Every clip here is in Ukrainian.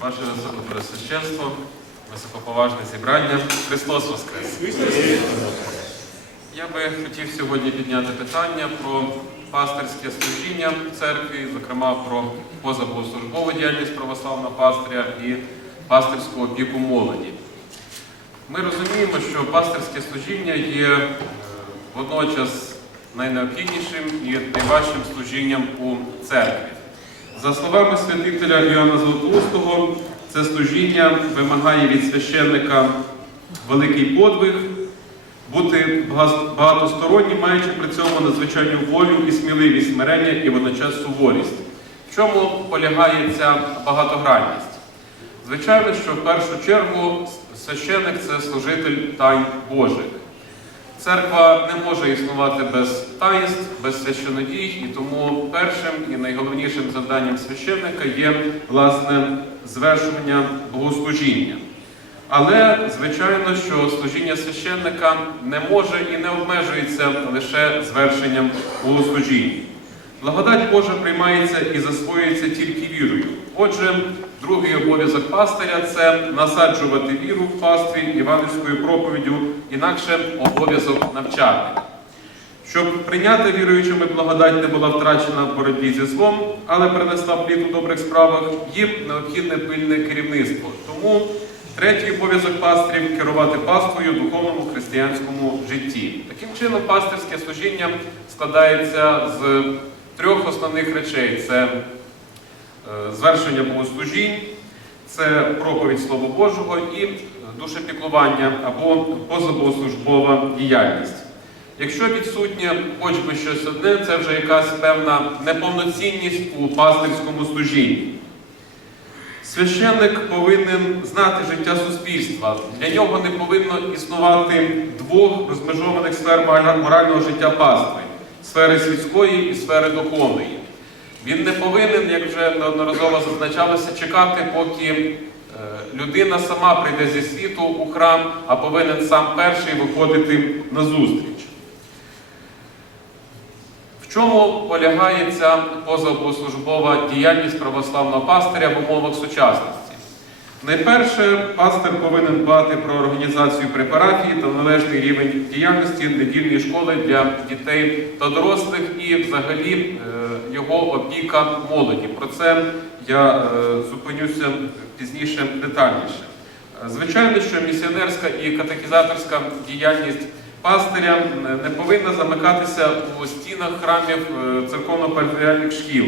Ваше Високопресвященство, високоповажне зібрання, Христос Воскрес! Я би хотів сьогодні підняти питання про пастирське служіння в церкві, зокрема про позабогослужбову діяльність православного пастиря і пастирську опіку молоді. Ми розуміємо, що пастирське служіння є е, водночас найнеобхіднішим і найважчим служінням у церкві. За словами святителя Іоанна Золотоустого, це служіння вимагає від священника великий подвиг, бути багат- багатостороннім, маючи при цьому надзвичайну волю і сміливість, смирення і водночас суворість. В чому полягає ця багатогранність? Звичайно, що в першу чергу священик це служитель тайн Божих. Церква не може існувати без таїнств, без священодій, і тому першим і найголовнішим завданням священника є власне звершування богослужіння. Але, звичайно, що служіння священника не може і не обмежується лише звершенням богослужіння. Благодать Божа приймається і засвоюється тільки вірою. Отже, другий обов'язок пастиря це насаджувати віру в пастві іванівською проповіддю, інакше обов'язок навчати. Щоб прийняти віруючими благодать не була втрачена в боротьбі зі злом, але принесла плід у добрих справах, їм необхідне пильне керівництво. Тому третій обов'язок пастирів керувати паствою в духовному християнському житті. Таким чином, пастирське служіння складається з трьох основних речей: це звершення богослужінь, це проповідь Слова Божого і е, душепіклування або позабогослужбова діяльність. Якщо відсутнє хоч би щось одне, це вже якась певна неповноцінність у пастирському служінні. Священник повинен знати життя суспільства. Для нього не повинно існувати двох розмежованих сфер морального життя пастви сфери світської і сфери духовної. Він не повинен, як вже неодноразово зазначалося, чекати, поки е, людина сама прийде зі світу у храм, а повинен сам перший виходити на зустріч. В чому полягає ця діяльність православного пастиря в умовах сучасності? Найперше, пастир повинен дбати про організацію препарафії та належний рівень діяльності недільної школи для дітей та дорослих і взагалі е, його опіка молоді. Про це я е, зупинюся пізніше детальніше. Звичайно, що місіонерська і катехізаторська діяльність пастиря е, не повинна замикатися у стінах храмів церковно-парафіальних шкіл.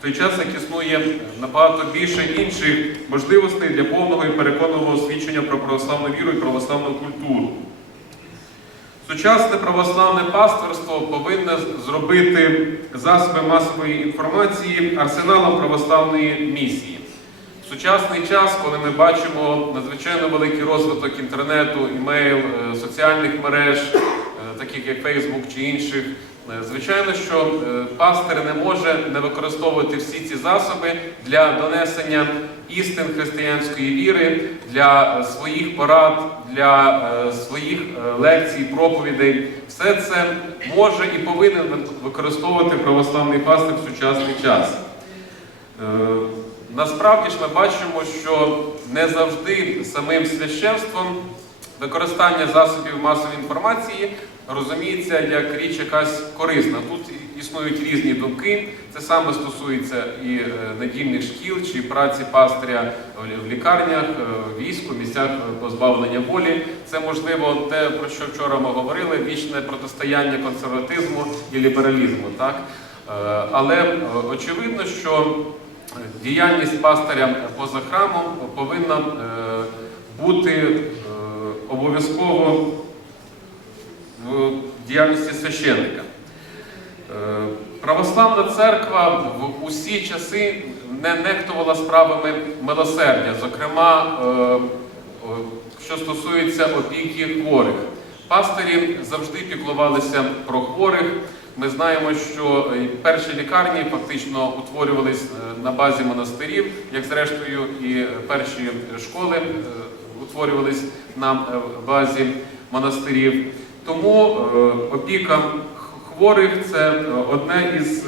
Той час, як існує набагато більше інших можливостей для повного і переконливого освічення про православну віру і православну культуру. Сучасне православне пастирство повинне зробити засоби масової інформації арсеналом православної місії. В сучасний час, коли ми бачимо надзвичайно великий розвиток інтернету, імейл, е, соціальних мереж, е, таких як Facebook чи інших, звичайно, що е, пастир не може не використовувати всі ці засоби для донесення істин християнської віри, для е, своїх порад, для е, своїх е, лекцій, проповідей. Все це може і повинен використовувати православний пастир в сучасний час. Е, Насправді ж ми бачимо, що не завжди самим священством використання засобів масової інформації розуміється як річ якась корисна. Тут існують різні думки. Це саме стосується і е, недільних шкіл чи праці пастиря в лікарнях, е, війську, місцях позбавлення волі. Це можливо те, про що вчора ми говорили: вічне протистояння консерватизму і лібералізму. Так? Е, Але очевидно, що діяльність пастиря поза храмом повинна бути обов'язково в діяльності священника. Е, Православна церква в усі часи не нехтувала справами милосердя, зокрема, е, що стосується опіки хворих. Пастирі завжди піклувалися про хворих. Ми знаємо, що перші лікарні фактично утворювались е, на базі монастирів, як зрештою і перші школи утворювались на е, базі монастирів. Тому е, опіка хворих це е, одне із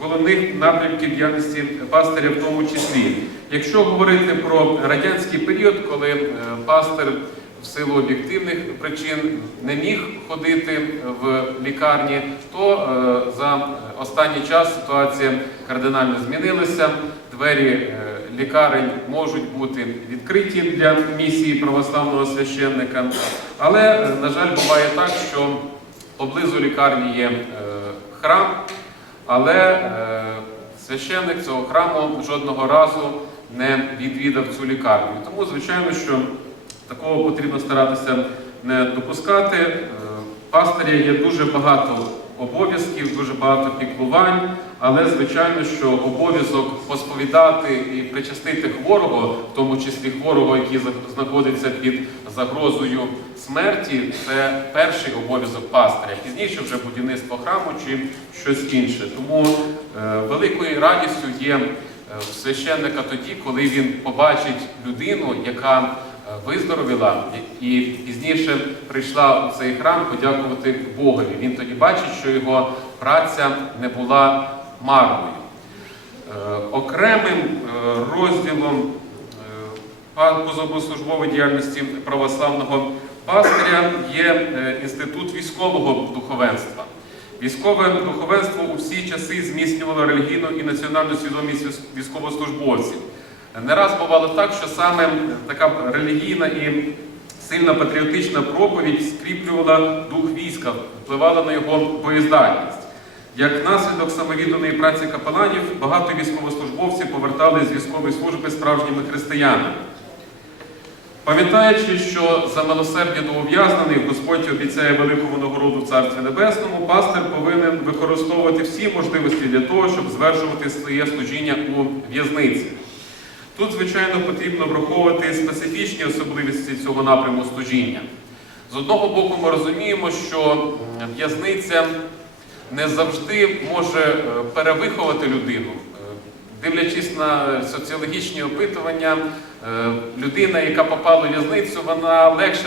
головних напрямків діяльності пастиря в тому числі. Якщо говорити про радянський період, коли пастир в силу об'єктивних причин не міг ходити в лікарні, то за останній час ситуація кардинально змінилася. Двері лікарень можуть бути відкриті для місії православного священника, але, е, на жаль, буває так, що поблизу лікарні є е, храм, але е, священник цього храму жодного разу не відвідав цю лікарню. Тому, звичайно, що такого потрібно старатися не допускати. Пастиря є дуже багато обов'язків, дуже багато піклувань, але звичайно, що обов'язок посповідати і причастити хворого, в тому числі хворого, який знаходиться під загрозою смерті, це перший обов'язок пастиря. Пізніше вже будівництво храму чи щось інше. Тому е, великою радістю є е, священника тоді, коли він побачить людину, яка е, виздоровіла і пізніше прийшла у цей храм подякувати Богові. Він тоді бачить, що його праця не була марною. Е, Окремим е, розділом е, позаслужбової діяльності православного пастиря є інститут військового духовенства. Військове духовенство у всі часи зміцнювало релігійну і національну свідомість військовослужбовців. Не раз бувало так, що саме така релігійна і сильна патріотична проповідь скріплювала дух війська, впливала на його боєздатність. Як наслідок самовідданої праці капеланів, багато військовослужбовців повертали з військової служби справжніми християнами. Пам'ятаючи, що за милосердя до ув'язнених Господь обіцяє велику винагороду в Царстві Небесному, пастир повинен використовувати всі можливості для того, щоб звершувати своє служіння у в'язниці. Тут, звичайно, потрібно враховувати специфічні особливості цього напряму служіння. З одного боку, ми розуміємо, що в'язниця не завжди може е, перевиховати людину. Е, Дивлячись на соціологічні опитування, е, людина, яка попала в в'язницю, вона легше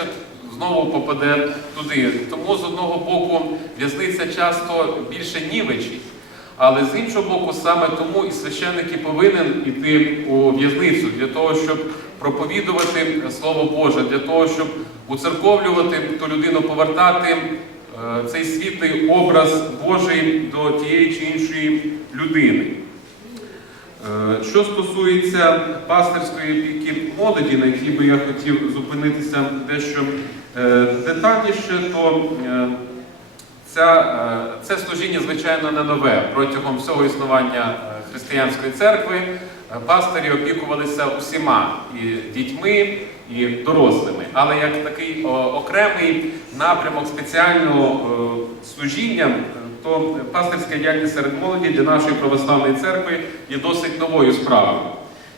знову попаде туди. Тому з одного боку в'язниця часто більше нівечить. Але з іншого боку, саме тому і священник і повинен іти у в'язницю для того, щоб проповідувати Слово Боже, для того, щоб уцерковлювати ту людину, повертати цей світлий образ Божий до тієї чи іншої людини. Е, Що стосується пастирської опіки молоді, на якій би я хотів зупинитися дещо е, детальніше, то е, ця, е, це служіння, звичайно, не нове. Протягом всього існування е, християнської церкви е, пастирі опікувалися усіма і дітьми, і дорослими. Але як такий окремий напрямок спеціального е, служіння, е, то пастирська діяльність серед молоді для нашої православної церкви є досить новою справою.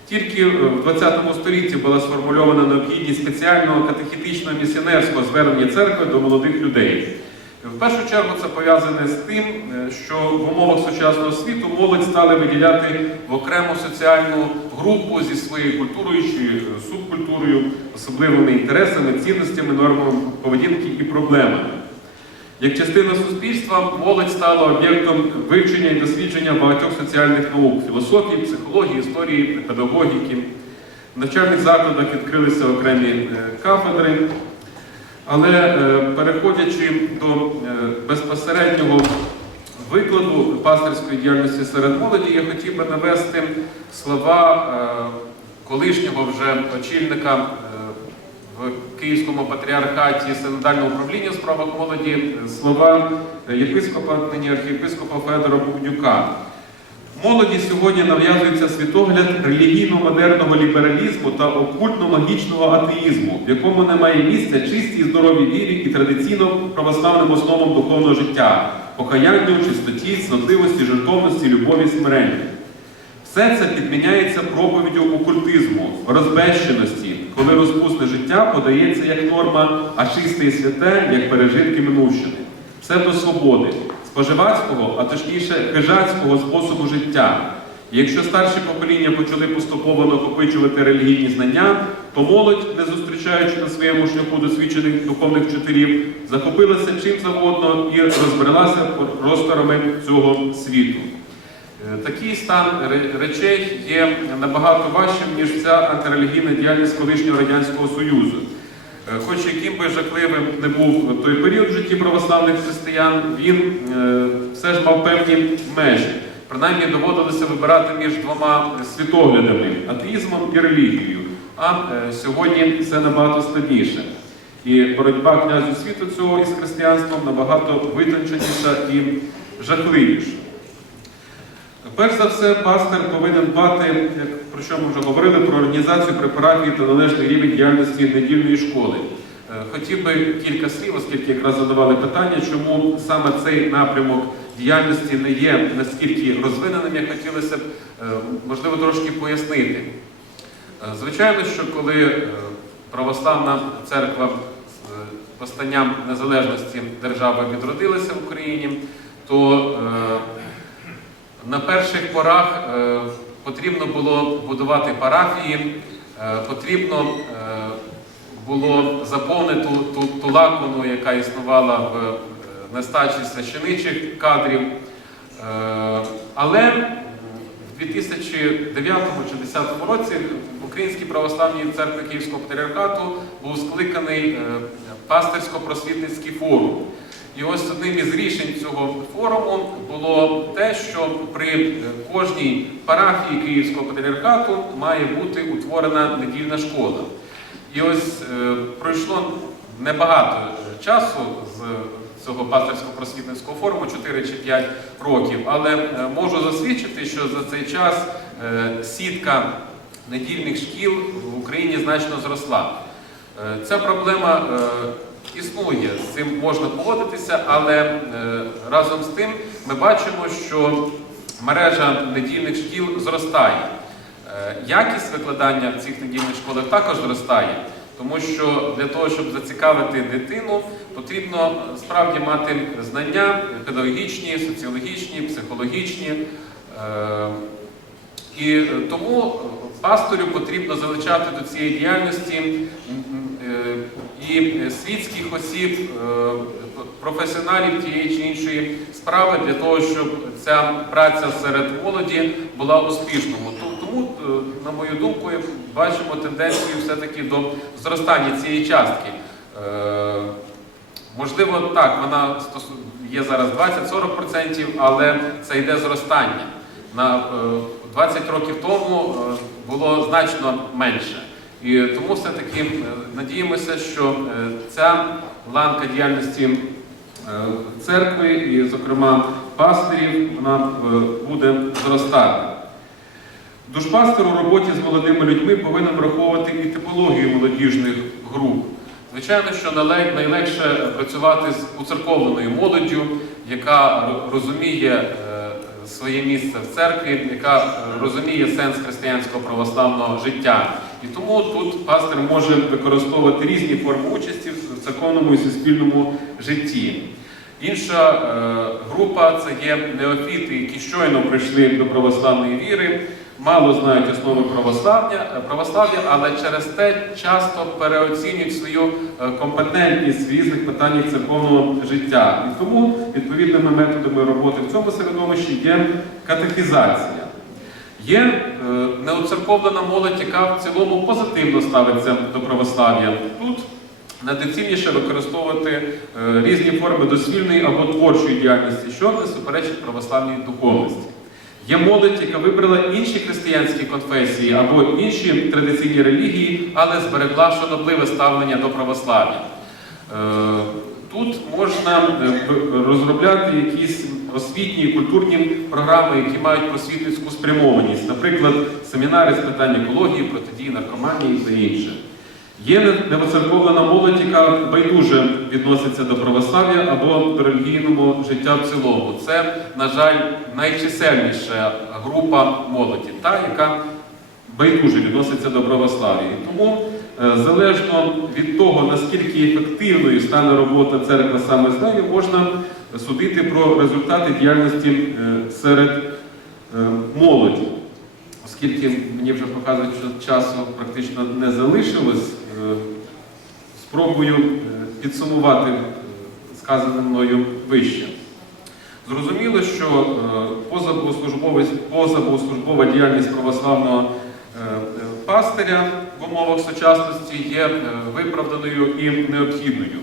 Тільки е, в 20 столітті була сформульована необхідність спеціального катехітичного місіонерського звернення церкви до молодих людей. В першу чергу це пов'язане з тим, е, що в умовах сучасного світу молодь стали виділяти в окрему соціальну групу зі своєю культурою чи е, субкультурою, особливими інтересами, цінностями, нормами поведінки і проблемами. Як частина суспільства, молодь стала об'єктом вивчення і дослідження багатьох соціальних наук філософії, психології, історії, педагогіки. В навчальних закладах відкрилися окремі е, кафедри. Але е, переходячи до е, безпосереднього викладу пастирської діяльності серед молоді, я хотів би навести слова е, колишнього вже очільника в Київському патріархаті синодального управління у справах молоді, слова єпископа, нині архієпископа Федора Богдюка. Молоді сьогодні нав'язується світогляд релігійно-модерного лібералізму та окультно-магічного атеїзму, в якому немає місця чистій здоровій вірі і традиційно православним основам духовного життя, покаянню, чистоті, цнотливості, жертовності, любові, смиренні. Все це підміняється проповіддю окультизму, розбещеності, коли розпусне життя подається як норма, а чисте і святе як пережитки минувщини. Псевдосвободи, споживацького, а точніше хижацького способу життя. Якщо старші покоління почали поступово накопичувати релігійні знання, то молодь, не зустрічаючи на своєму шляху досвідчених духовних вчителів, захопилася чим завгодно і розбрелася просторами цього світу. Е, Такий стан речей є набагато важчим, ніж вся антирелігійна діяльність колишнього Радянського Союзу. Е, Хоч яким би жахливим не був той період в житті православних християн, він е, все ж мав певні межі. Принаймні доводилося вибирати між двома світоглядами атеїзмом і релігією. А е, сьогодні все набагато складніше. І боротьба князю світу цього із християнством набагато витонченіша і жахливіша. Перш за все, пастир повинен дбати, про що ми вже говорили, про організацію при парафії та належний рівень діяльності недільної школи. Е, Хотів би кілька слів, оскільки якраз задавали питання, чому саме цей напрямок діяльності не є наскільки розвиненим, як хотілося б, е, можливо, трошки пояснити. Е, Звичайно, що коли православна церква з постанням незалежності держави відродилася в Україні, то перших порах е, потрібно було будувати парафії, е, потрібно е, було заповнити ту, ту, лакуну, яка існувала в нестачі священичих кадрів. Але в 2009 чи 2010 році в Українській православній церкві Київського патріархату був скликаний пастирсько-просвітницький форум. І ось одним із рішень цього форуму було те, що при кожній парафії Київського патріархату має бути утворена недільна школа. І ось е, пройшло небагато е, часу з цього пастирсько-просвітницького форуму, 4 чи 5 років, але е, можу засвідчити, що за цей час е, сітка недільних шкіл в Україні значно зросла. Е, Ця проблема е, існує, з цим можна погодитися, але е, разом з тим ми бачимо, що мережа недільних шкіл зростає. Е, Якість викладання в цих недільних школах також зростає, тому що для того, щоб зацікавити дитину, потрібно справді мати знання педагогічні, соціологічні, психологічні. Е, І тому пасторю потрібно залучати до цієї діяльності і світських осіб, е, професіоналів тієї чи іншої справи для того, щоб ця праця серед молоді була успішною. Тому, е, на мою думку, бачимо тенденцію все-таки до зростання цієї частки. Е, Можливо, так, вона є зараз 20-40%, але це йде зростання. На е, 20 років тому було значно менше. І тому все-таки е, надіємося, що е, ця ланка діяльності е, церкви і, зокрема, пастирів, вона буде зростати. Душпастер у роботі з молодими людьми повинен враховувати і типологію молодіжних груп. Звичайно, що найлегше працювати з уцерковленою молоддю, яка розуміє своє місце в церкві, яка е, розуміє сенс християнського православного життя. І тому тут пастир може використовувати різні форми участі в церковному і суспільному житті. Інша е, група це є неофіти, які щойно прийшли до православної віри, мало знають основи православ'я, е, православ'я, але через те часто переоцінюють свою е, компетентність в різних питаннях церковного життя. І тому відповідними методами роботи в цьому середовищі є катехізація. Є е, неоцерковлена молодь, яка в цілому позитивно ставиться до православ'я. Тут недоцільніше використовувати різні форми дослівної або творчої діяльності, що не суперечить православній духовності. Є молодь, яка вибрала інші християнські конфесії або інші традиційні релігії, але зберегла шанобливе ставлення до православ'я. Е, Тут можна е, розробляти якісь освітні і культурні програми, які мають просвітницьку спрямованість, наприклад, семінари з питань екології, протидії наркоманії та інше. Є не- невоцерковлена молодь, яка байдуже відноситься до православ'я або до релігійного життя в цілому. Це, на жаль, найчисельніша група молоді, та, яка байдуже відноситься до православ'я. Тому е, залежно від того, наскільки ефективною стане робота церкви саме з нею, можна судити про результати діяльності е, серед е, молоді. Оскільки мені вже показують, що часу практично не залишилось, спробую е, підсумувати е, сказане мною вище. Зрозуміло, що е, позабогослужбова діяльність православного е, е, пастиря в умовах сучасності є е, виправданою і необхідною.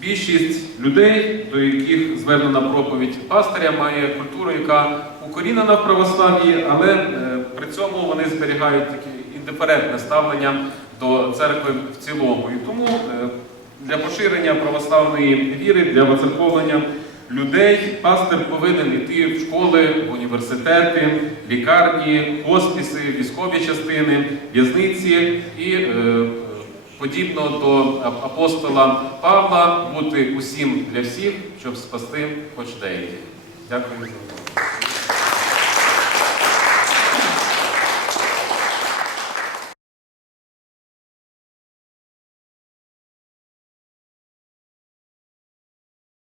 Більшість людей, до яких звернена проповідь пастиря, має культуру, яка укорінена в православ'ї, але е, при цьому вони зберігають таке індиферентне ставлення до церкви в цілому. І тому е, для поширення православної віри, для воцерковлення людей пастир повинен йти в школи, в університети, лікарні, хоспіси, військові частини, в'язниці і е, подібно до апостола Павла, бути усім для всіх, щоб спасти хоч деяких. Дякую за увагу.